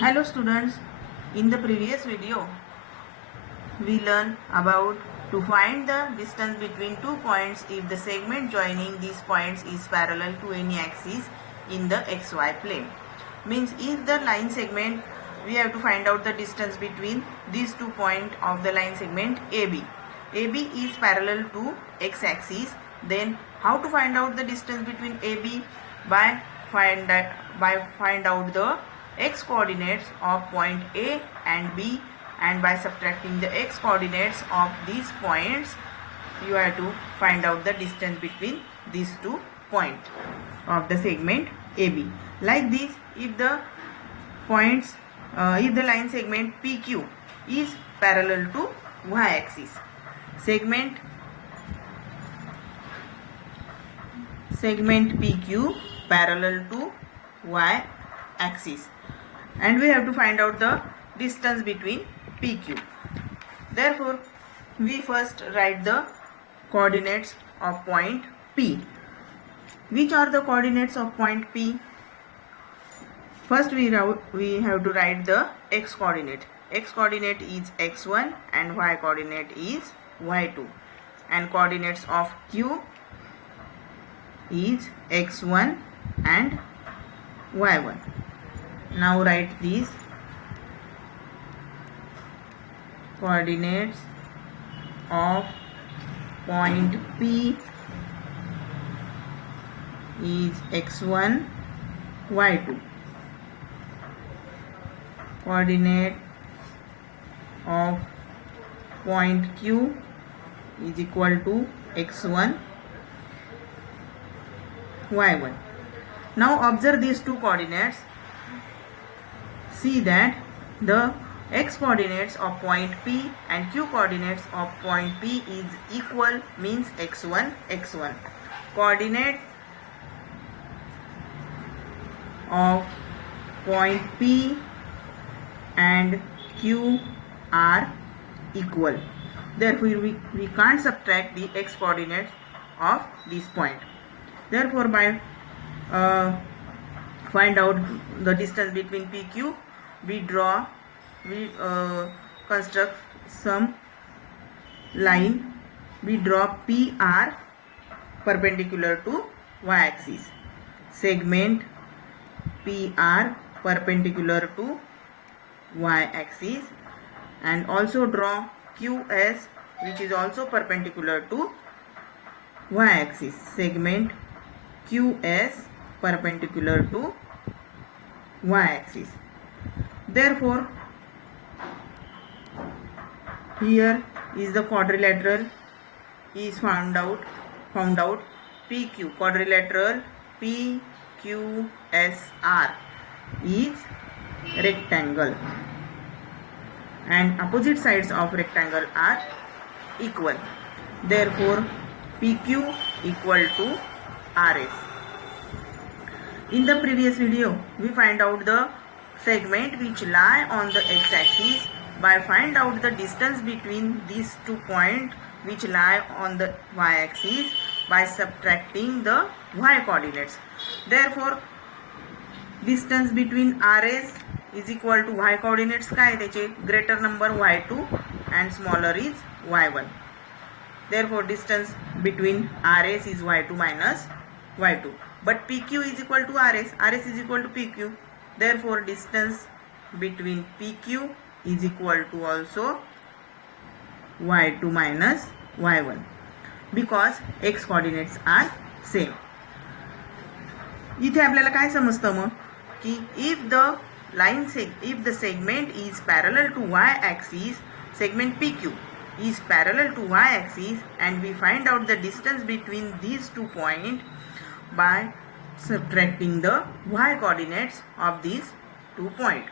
Hello students, in the previous video we learned about to find the distance between 2 points if the segment joining these points is parallel to any axis in the xy plane. Means if the line segment, we have to find out the distance between these 2 points of the line segment AB. AB is parallel to x axis. Then how to find out the distance between AB? By find out the x coordinates of point A and B, and by subtracting the x coordinates of these points you have to find out the distance between these 2 points of the segment AB. Like this, if the line segment PQ is parallel to y axis, segment PQ parallel to y axis, and we have to find out the distance between PQ. Therefore, we first write the coordinates of point P. Which are the coordinates of point P? First we have to write the x coordinate. X coordinate is x1 and y coordinate is y2, and coordinates of Q is x1 and y1. Now write these coordinates of point P is x1, y2. Coordinate of point Q is equal to x1, y1. Now observe these two coordinates. See that the x coordinates of point P and q coordinates of point P is equal, means x1, x1. Coordinate of point P and q are equal. Therefore, we can't subtract the x coordinates of this point. Therefore, by find out the distance between PQ, we construct some line. We draw PR perpendicular to y axis, segment PR perpendicular to y axis, and also draw QS, which is also perpendicular to y axis, segment QS perpendicular to y axis. Therefore, here is the quadrilateral is found out. PQ, quadrilateral PQSR is rectangle, and opposite sides of rectangle are equal. Therefore, PQ equal to RS. In the previous video, we find out the segment which lie on the x-axis by find out the distance between these 2 points which lie on the y-axis by subtracting the y coordinates. Therefore, distance between RS is equal to y coordinates काय त्याचे greater number y2 and smaller is y1. Therefore, distance between RS is y2 minus y2. But PQ is equal to RS. RS is equal to PQ. Therefore, distance between PQ is equal to also y2 minus y1, because x coordinates are same. इथे आपल्याला काय समजतं मग की if the segment is parallel to y axis, segment PQ is parallel to y axis, and we find out the distance between these 2 points by subtracting the y coordinates of these 2 points.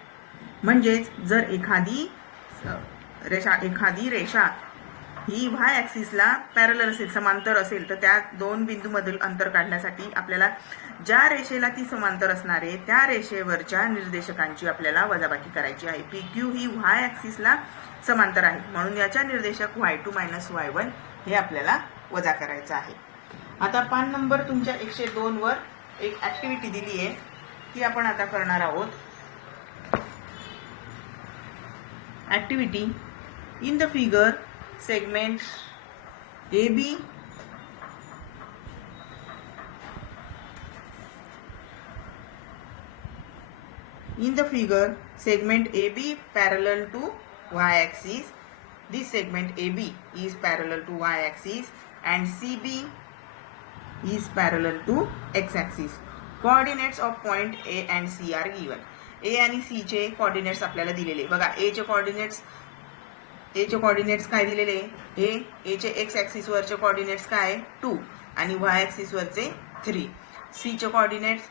म्हणजेच जर एखादी रेषा ही y ॲक्सिसला parallel असेल, समांतर असेल, तर त्या दोन बिंदूमधील अंतर काढण्यासाठी आपल्याला ज्या रेषेला ती समांतर असणार आहे त्या रेषेवरच्या निर्देशकांची आपल्याला वजाबाकी करायची आहे. PQ ही y ॲक्सिसला समांतर आहे, म्हणून याच्या निर्देशक y2 मायनस y1 हे आपल्याला वजा करायचं आहे. आता पान नंबर तुमच्या 102 वर एक ऍक्टिव्हिटी दिली आहे ती आपण आता करणार आहोत. activity. In the figure, segment AB parallel to y-axis. This segment AB is parallel to y-axis and CB is parallel to x-axis. Coordinates of point A and C are given. A आणि C चे coordinates आपल्याला दिलेले. बघा A चे coordinates काय दिलेले? A चे x axis वरचे coordinates काय? 2 आणि y axis वरचे 3. C चे coordinates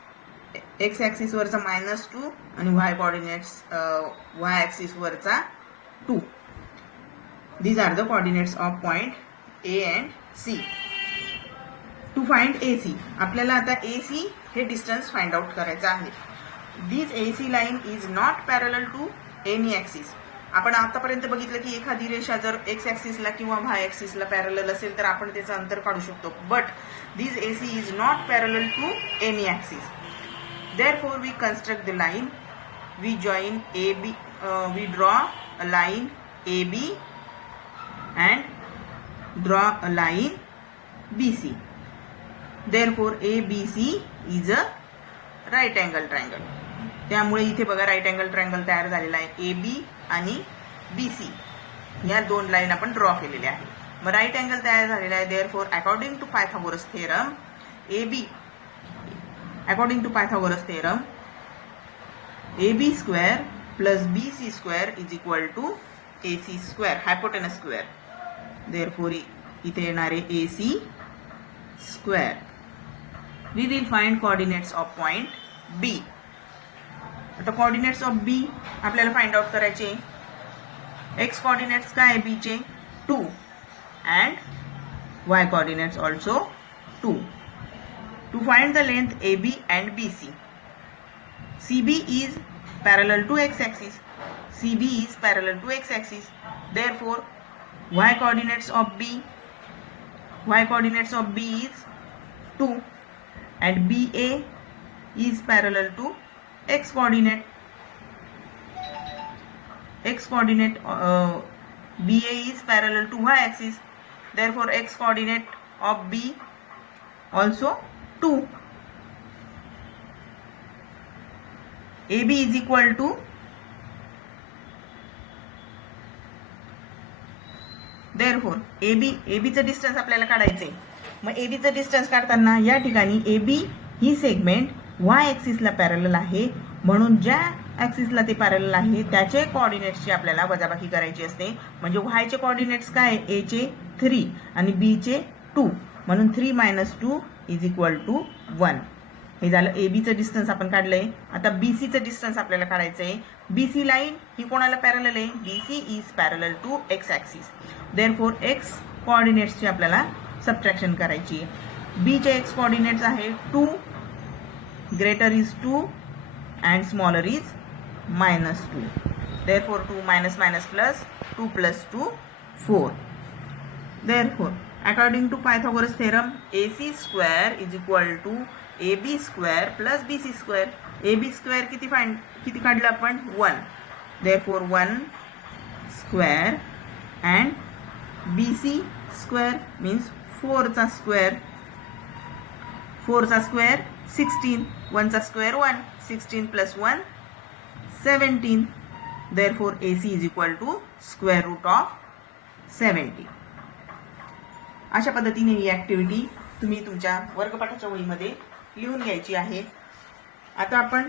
x axis वरचा -2 आणि y coordinates y axis वरचा 2. These are the coordinates of point A and C. To find AC, आपल्याला आता AC हे डिस्टन्स फाइंड आउट करायचं आहे. This AC line is not parallel to any axis. आपण आतापर्यंत बघितलं की एखादी रेषा जर x ॲक्सिसला किंवा y ॲक्सिसला पॅरलल असेल तर आपण त्याचं अंतर काढू शकतो. But this AC is not parallel to any axis. Therefore, we construct the line. We join AB. We draw a line AB and draw a line BC. Therefore, ABC is a right angle triangle. त्यामुळे इथे बघा right angle triangle तयार झालेला आहे. AB आणि BC या दोन line आपण ड्रॉ केलेल्या आहे. मग राईट अँगल तयार झालेला आहे. Therefore according to Pythagoras theorem AB square plus BC square is equal to AC square hypotenuse square. Therefore इथे येणारे AC square. We will find coordinates of point B. आता coordinates of B आपल्याला find out करायचे. x coordinates काय B चे 2 and y coordinates also 2. To find the length AB and BC, CB is parallel to x axis. CB is parallel to x axis. Therefore, y coordinates of B is 2 and BA is parallel to x coordinate. BA is parallel to y axis. Therefore, x coordinate of B also 2. AB is equal to therefore AB चं distance आपल्याला काढायचे. मग AB चं distance काढताना या ठिकाणी AB ही segment y ॲक्सिसला parallel आहे, म्हणून ज्या ॲक्सिसला ते पॅरलल आहे त्याचे कोऑर्डिनेट्सची आपल्याला वजाबाकी करायची असते. म्हणजे y चे कोऑर्डिनेट्स काय? A चे 3 आणि B चे 2, म्हणून 3 - 2 इज इक्वल टू 1. हे झालं AB चं डिस्टन्स आपण काढलंय. आता BC चं डिस्टन्स आपल्याला काढायचं आहे. BC लाईन ही कोणाला पॅरलल आहे? BC is parallel to x axis. Therefore x कोऑर्डिनेट्सची आपल्याला सबट्रॅक्शन करायची आहे. B चे x कोऑर्डिनेट्स आहे 2, greater is 2 and smaller is -2. Therefore, 2 minus plus 2 plus 2 4. Therefore, according to Pythagoras theorem, AC square is equal to AB square plus BC square. AB square किती काढलं आपण? 1. Therefore, 1 square and BC square means 4 चा square. 4 चा square 16. 1 चा square 1. 16 plus 1 17. Therefore, AC is equal to square root of 70. अशा पद्धतीने ही activity तुम्ही तुमच्या वर्गपाठाच्या वहीमध्ये लिहून घ्यायची आहे. आता आपण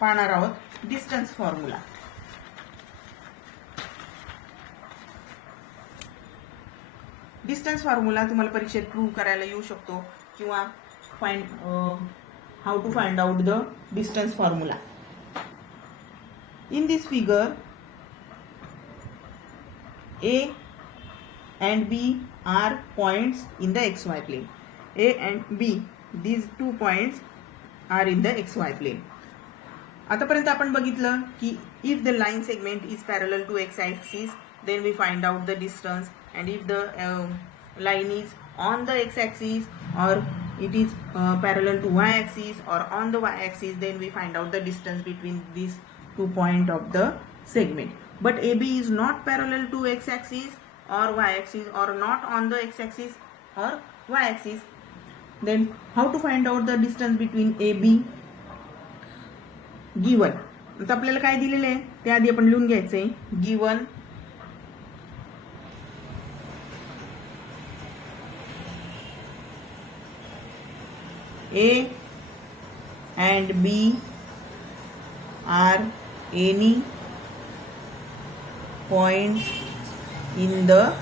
पाहणार आहोत डिस्टन्स फॉर्म्युला. डिस्टन्स फॉर्म्युला तुम्हाला परीक्षेत प्रूव्ह करायला येऊ शकतो किंवा how to find out the distance formula. In this figure, A and B are points in the xy plane. A and B, these 2 points are in the xy plane. आतापर्यंत आपण बघितलं की if the line segment is parallel to x axis, then we find out the distance, and if the line is on the x axis or it is parallel to y axis or on the y axis, then we find out the distance between these 2 points of the segment. But AB is not parallel to x-axis or y-axis, or not on the x-axis or y-axis. Then how to find out the distance between AB? Given. आता आपल्याला काय दिलेलं आहे ते आधी आपण लिहून घ्यायचंय. Given A and B are any points in the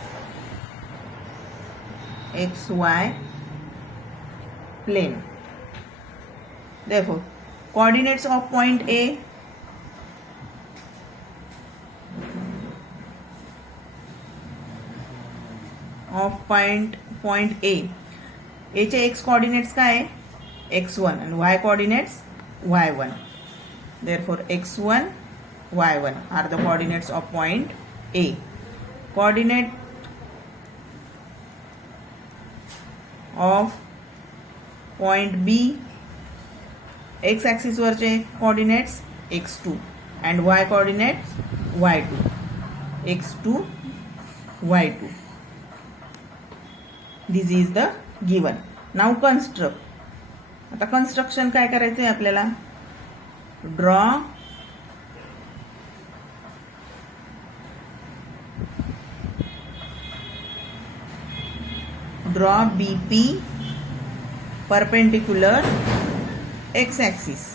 xy plane. Therefore, coordinates of point A A चे x coordinates काय आहे? x1 and y coordinates y1. Therefore, x1, y1 are the coordinates of point A. Coordinate of point B, x axis वरचे coordinates x2 and y coordinates y2. x2, y2. This is the given. Now construct. आता construction काय करायचं आहे आपल्याला? Draw BP perpendicular x axis.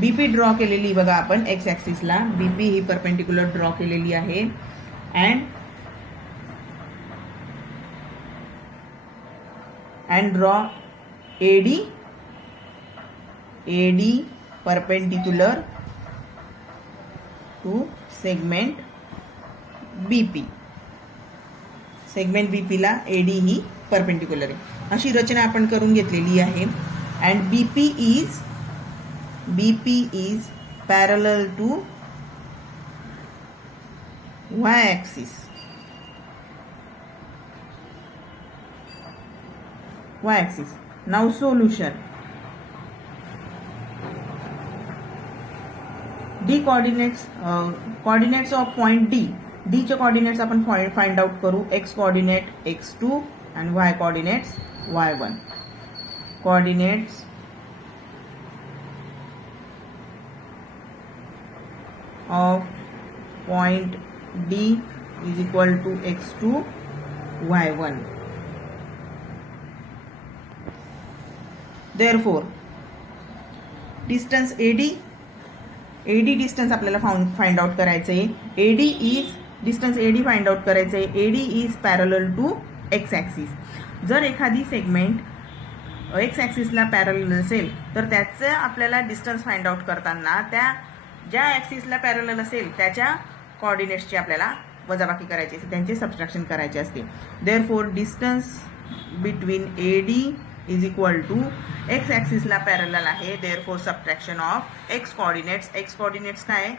BP draw केलेली बघा आपण x ॲक्सिसला. BP ही परपेंडिक्युलर ड्रॉ केलेली आहे. and draw AD perpendicular to segment BP. Segment BP ला AD ही परपेंडिक्युलर आहे. अशी रचना आपण करून घेतलेली आहे. and BP is parallel to y axis. Now solution. D coordinates of point D. D चे coordinates आपण find out करू. X coordinate x2 and y coordinates y1. Coordinates of point D is equal to x2 y1. Therefore, distance AD distance आपल्याला find out करायचं आहे. distance AD find out करायचं आहे. AD is parallel to x axis. जर एखादी segment x axis ला parallel असेल तर त्याचं आपल्याला डिस्टन्स फाइंड आउट करताना त्या ज्या ॲक्सिसला पॅरलल असेल त्याच्या कोऑर्डिनेट्सची आपल्याला वजाबाकी करायची असते, त्यांचे सबट्रॅक्शन करायचे असते. Therefore distance between AD is equal to x axis ला पॅरलल आहे. Therefore subtraction of x coordinates काय आहे?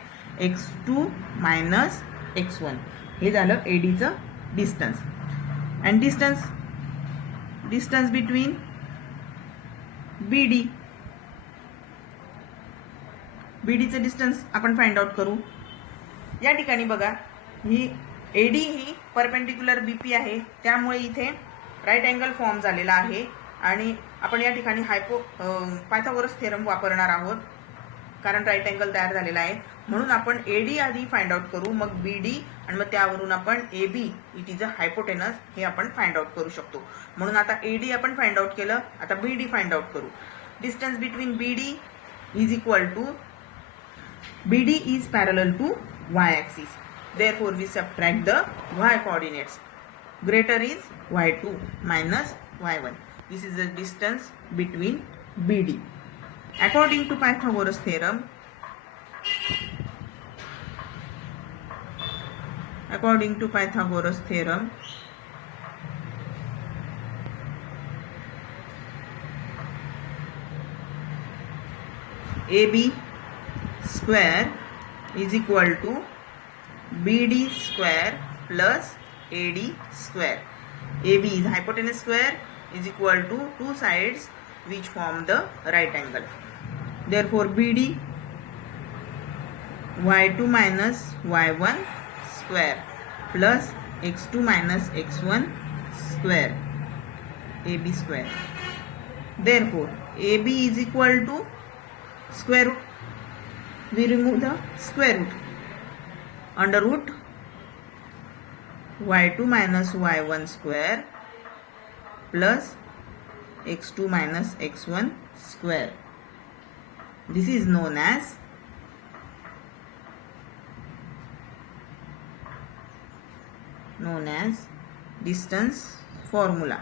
x2 minus x1. हे झालं AD चं distance. And distance between BD चं डिस्टन्स आपण फाइंड आउट करू. या ठिकाणी बघा, ही AD ही परपेंडिक्युलर BP आहे, त्यामुळे इथे राईट अँगल फॉर्म झालेला आहे आणि आपण या ठिकाणी पायथागोरस थेरम वापरणार आहोत कारण राईट अँगल तयार झालेला आहे. म्हणून आपण AD आधी फाइंड आउट करू, मग BD आणि मग त्यावरून आपण AB it is a hypotenuse हे आपण फाइंड आउट करू शकतो. म्हणून आता AD आपण फाइंड आउट केलं, आता BD फाइंड आउट करू. Distance between BD is equal to BD is parallel to y axis. Therefore, we subtract the y coordinates. Greater is y2 minus y1. This is the distance between BD. According to Pythagoras theorem, AB square is equal to BD square plus AD square. AB is hypotenuse square is equal to two sides which form the right angle. Therefore, BD y2 minus y1 square plus x2 minus x1 square, ab square. Therefore, ab is equal to square root. We remove the square root. Under root y2 minus y1 square plus x2 minus x1 square. This is known as distance formula.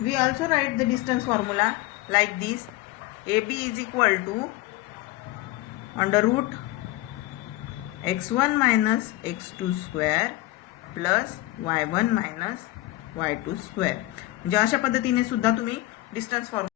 We also write the distance formula like this. AB is equal to under root x1 minus x2 square plus y1 minus y2 square. म्हणजे अशा पद्धतीने सुद्धा तुम्ही distance formula